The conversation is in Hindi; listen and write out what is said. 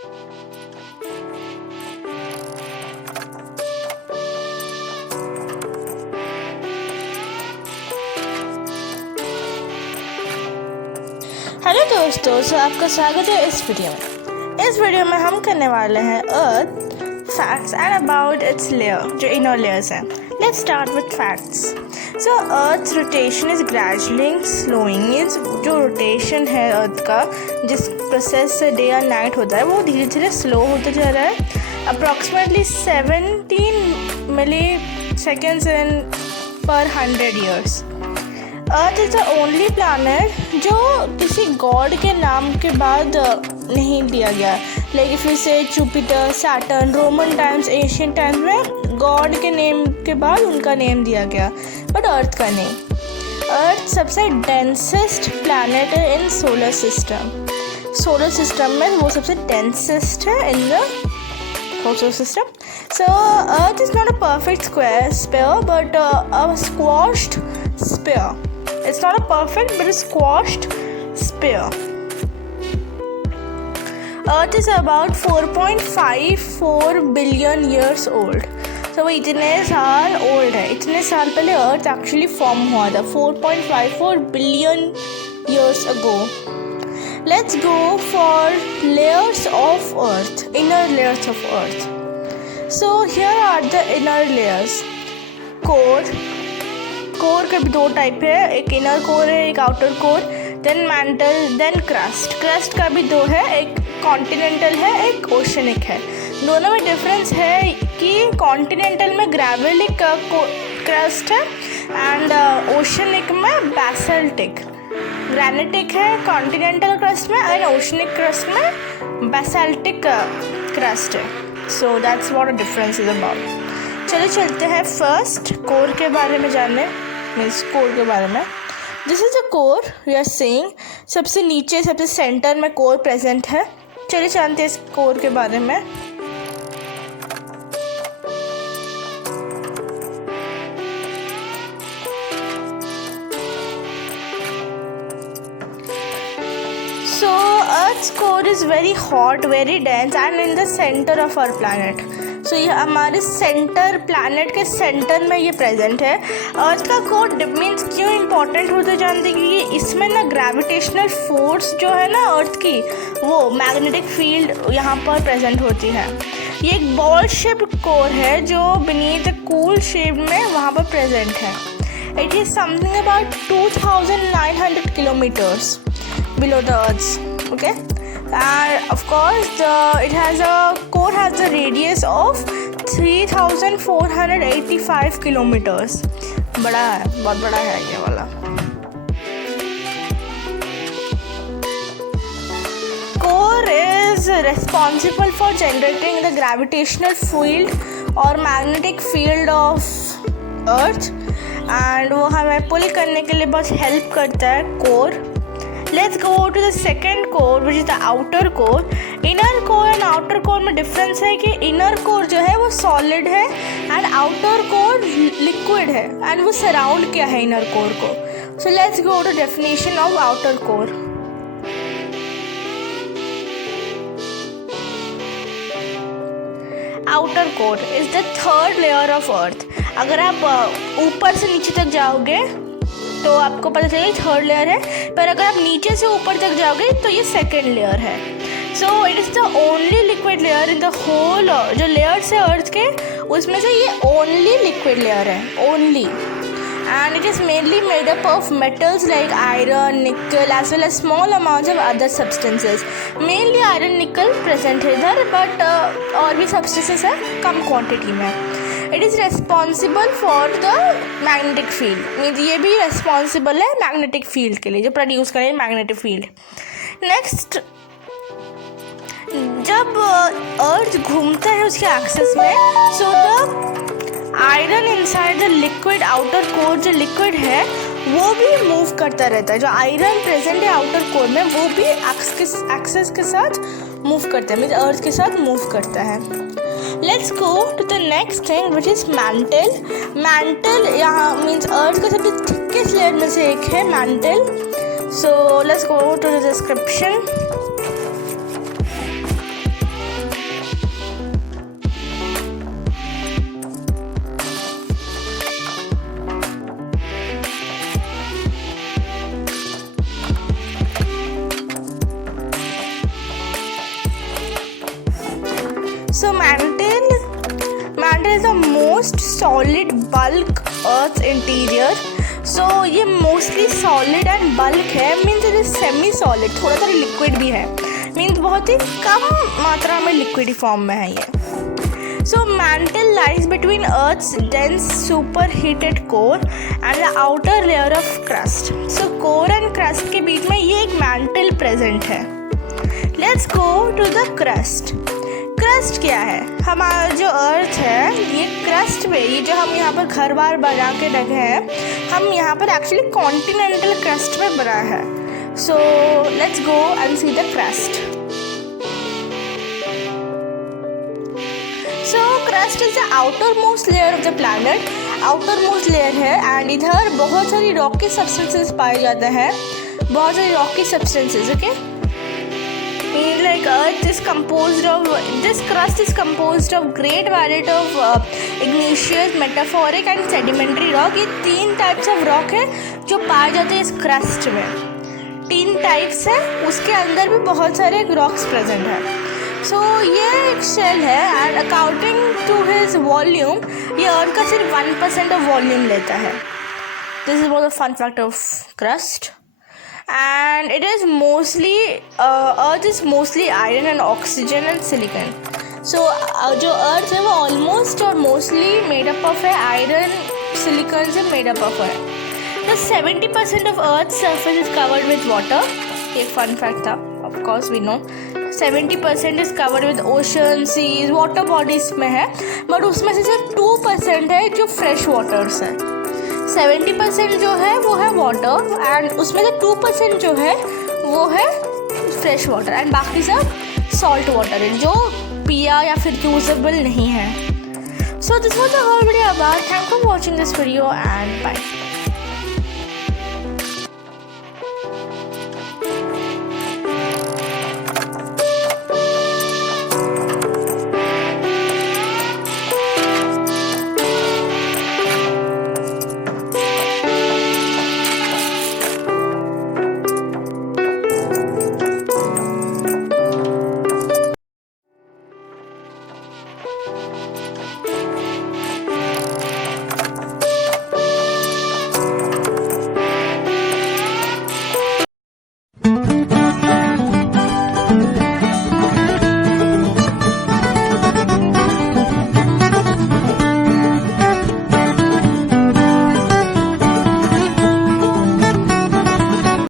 हेलो दोस्तों, आपका स्वागत है इस वीडियो में। इस वीडियो में हम करने वाले हैं earth facts and about its layer, जो इनर लेयर्स हैं। Let's start with facts. So earth rotation is gradually slowing. Is जो रोटेशन है अर्थ का, जिस प्रोसेस से डे और नाइट होता है, वो धीरे धीरे स्लो होता जा रहा है। अप्रॉक्सीमेटली 17 मिली सेकेंड्स इन पर 100 years. Earth is the only planet जो किसी गॉड के नाम के बाद नहीं दिया गया। लाइक इफ यू से Jupiter, Saturn, Roman times, Asian times में गॉड के नेम के बाद उनका नेम दिया गया, बट अर्थ का नहीं। अर्थ सबसे डेंसेस्ट प्लानट है in solar system. Solar system में वो सबसे डेंसेस्ट है in the solar system. So earth is not a perfect sphere but a squashed sphere. It's not a perfect but a squashed sphere. Earth is about 4.54 billion years old. So वो इतने साल ओल्ड है। इतने साल पहले अर्थ एक्चुअली फॉर्म हुआ था 4.54 billion years ago. Let's go for layers of Earth, inner layers of Earth. So here are the inner layers. Core के भी दो टाइप है, एक इनर कोर है, एक outer core, then mantle, then crust का भी दो है, एक कॉन्टिनेंटल है, एक ओशनिक है। दोनों में डिफरेंस है कि कॉन्टिनेंटल में ग्रेविलिक क्रस्ट है एंड ओशनिक में बैसल्टिक। ग्रेनिटिक है कॉन्टिनेंटल क्रस्ट में एंड ओशनिक क्रस्ट में बैसल्टिक क्रस्ट है। So that's what a difference is about. चलो चलते हैं फर्स्ट कोर के बारे में जानने, मीन्स कोर के बारे में। This is a core we are seeing. सबसे नीचे सबसे सेंटर में कोर प्रेजेंट है। चलिए जानते हैं इस कोर के बारे में। So Earth's core is very hot, very dense and in the center of our planet. So ये हमारे सेंटर, प्लानट के सेंटर में ये प्रेजेंट है। अर्थ का कोर मीन्स क्यों इम्पोर्टेंट होते जानते हैं, क्योंकि इसमें ना ग्रेविटेशनल फोर्स जो है ना अर्थ की, वो मैग्नेटिक फील्ड यहाँ पर प्रेजेंट होती है। ये एक बॉल शेप्ड कोर है जो बीनीथ द कूल शेप में वहाँ पर प्रेजेंट है। It is something about 2900 kilometers below the Earth. Okay. And of course core has a radius of 3485 kilometers. बड़ा है, बहुत बड़ा है ये वाला। Core is responsible for generating the gravitational field और magnetic field of Earth and वो हमें पुल करने के लिए बहुत हेल्प करता है core. Let's go to the second core which is the outer core. Inner core and outer core में डिफरेंस है कि inner core जो है वो solid है and outer core liquid है and वो surround किया है inner core को. So let's go to definition of outer core. Outer core is the third layer of Earth. अगर आप ऊपर से नीचे तक जाओगे तो आपको पता चलेगा थर्ड लेयर है, पर अगर आप नीचे से ऊपर तक जाओगे तो ये सेकेंड लेयर है। So it is the only liquid layer in the whole. जो लेयर्स है अर्थ के उसमें से ये ओनली लिक्विड लेयर है, only. And it is mainly made up of metals like iron, nickel as well as small amounts of other substances. Mainly iron nickel present है इधर, बट और भी सब्सटेंसेस है कम क्वान्टिटी में। It is responsible for the magnetic field, means ये भी रेस्पॉन्सिबल है मैग्नेटिक फील्ड के लिए, जो प्रोड्यूस करें मैग्नेटिक फील्ड। नेक्स्ट, जब अर्थ घूमता है उसके एक्सिस में, so the iron inside the liquid outer core, जो लिक्विड है वो भी मूव करता रहता है। जो आयरन प्रेजेंट है आउटर कोर में वो भी एक्सिस के साथ मूव करता है, मीन्स अर्थ के साथ मूव करता है। Let's go to the next thing which is mantle. Mantle यहाँ means अर्थ का सबसे थिकेस्ट लेयर में से एक है mantle. So let's go to the description. So mantle is the most solid bulk Earth's interior. So ये mostly solid and bulk है, means it is semi solid, थोड़ा सा liquid भी है, means बहुत ही कम मात्रा में liquid form में है ये. So mantle lies between Earth's dense superheated core and the outer layer of crust. So core and crust के बीच में ये एक mantle present है. Let's go to the crust. Crust क्या है? हमारा जो अर्थ है ये क्रस्ट में, ये जो हम यहाँ पर घर बार बना के रखे हैं, हम यहाँ पर एक्चुअली कॉन्टिनेंटल क्रस्ट में बना है. So let's go and see the crust. So crust is the outer most layer of the planet. Outer most layer है एंड इधर बहुत सारी रॉकी सब्सटेंसेस पाए जाते हैं, बहुत सारी Rocky substances. Okay, like Earth is composed of, this crust is composed of great variety of igneous, metamorphic and sedimentary rock. ये 3 टाइप्स ऑफ रॉक है जो पाए जाते हैं इस क्रस्ट में. 3 टाइप्स है, उसके अंदर भी बहुत सारे रॉक्स प्रेजेंट है. सो ये एक शेल है and according to his volume ये अर्थ का सिर्फ 1% ऑफ वॉल्यूम लेता है. This is one of fun fact of crust. And it is mostly Earth is mostly iron and oxygen and silicon. So जो Earth है वो almost और mostly made up of है iron, silicon से made up of है. The 70% of Earth's surface is covered with water. ये fun fact था, of course we know. 70% is covered with ocean, seas, water bodies में है, but उसमें से सिर्फ 2% है जो fresh waters है. 70% जो है वो है वाटर एंड उसमें से 2% जो है वो है फ्रेश वाटर एंड बाकी सब सॉल्ट वाटर है जो पिया या फिर यूजेबल नहीं है. So this was the whole video about. Thank for watching this video and bye.